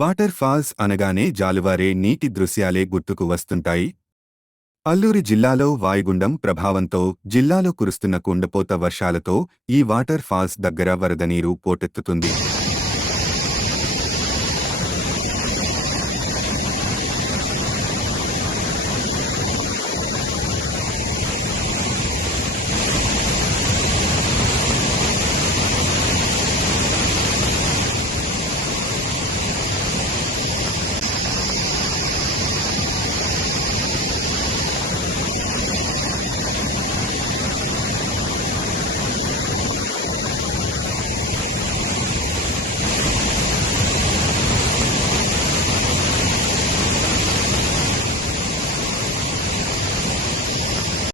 Water falls అనగానే జాలువారే నీటి దృశ్యాలే గుర్తుకు వస్తుంటాయి. అల్లూరి జిల్లాలో వాయుగుండం ప్రభావంతో జిల్లాలో కురుస్తున్న కుండపోత వర్షాలతో ఈ వాటర్ ఫాల్స్ దగ్గర వరద నీరు పోటెత్తుతుంది.